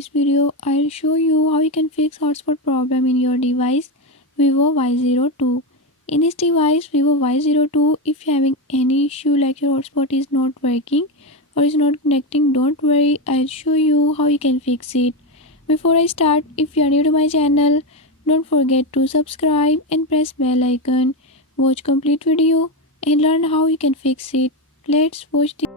this video, I'll show you how you can fix hotspot problem in your device Vivo Y02. In this device Vivo Y02, if you're having any issue like your hotspot is not working or is not connecting, don't worry, I'll show you how you can fix it. Before I start, if you are new to my channel, don't forget to subscribe and press bell icon. Watch complete video and learn how you can fix it. Let's watch the